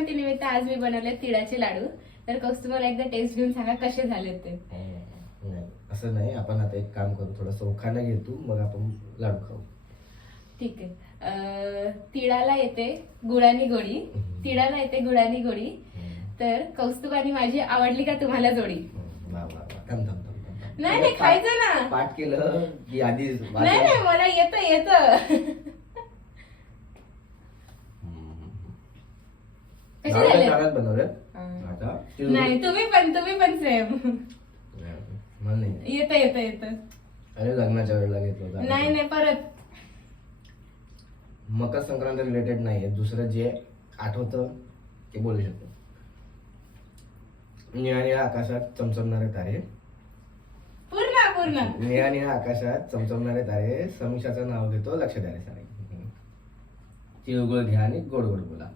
संक्रांती निमित्त आज मी बनवले तिळाचे लाडू. तर कौस्तुभ मला एकदा टेस्ट घेऊन सांगा कसे झाले ते. नाही असं नाही, आपण आता एक काम करू, थोडस उखाणा घे तू, मग आपण लाडू खाऊ. ठीक आहे. तिळाला येते गुळानी गोडी, तिळाला येते गुळानी गोडी. तर कौस्तुभ आणि माझी आवडली का तुम्हाला जोडी? वा वा वा, थांब थांब थांब थांब. नाही नाही खायचं ना. पाठ केलं की आधी नाही नाही मला येतं. कसे झाले? घरात बनवलं आता नाही तुम्ही पण सेम. मला नाही येतं. अरे लग्नाच्या वेळेला घेतलं होतं. नाही परत. मकर संक्रांत रिलेटेड नाहीये, दुसरं जे आठवतं ते बोलू शकतो. निळ्या आकाशात चमचमणारे तारे, पूर्ण निळ्या आकाशात चमचमणारे तारे, समीक्षाचं नाव घेतो, लक्ष द्या रे सारे. तिळगुळ घ्या आणि गोड गोड बोला.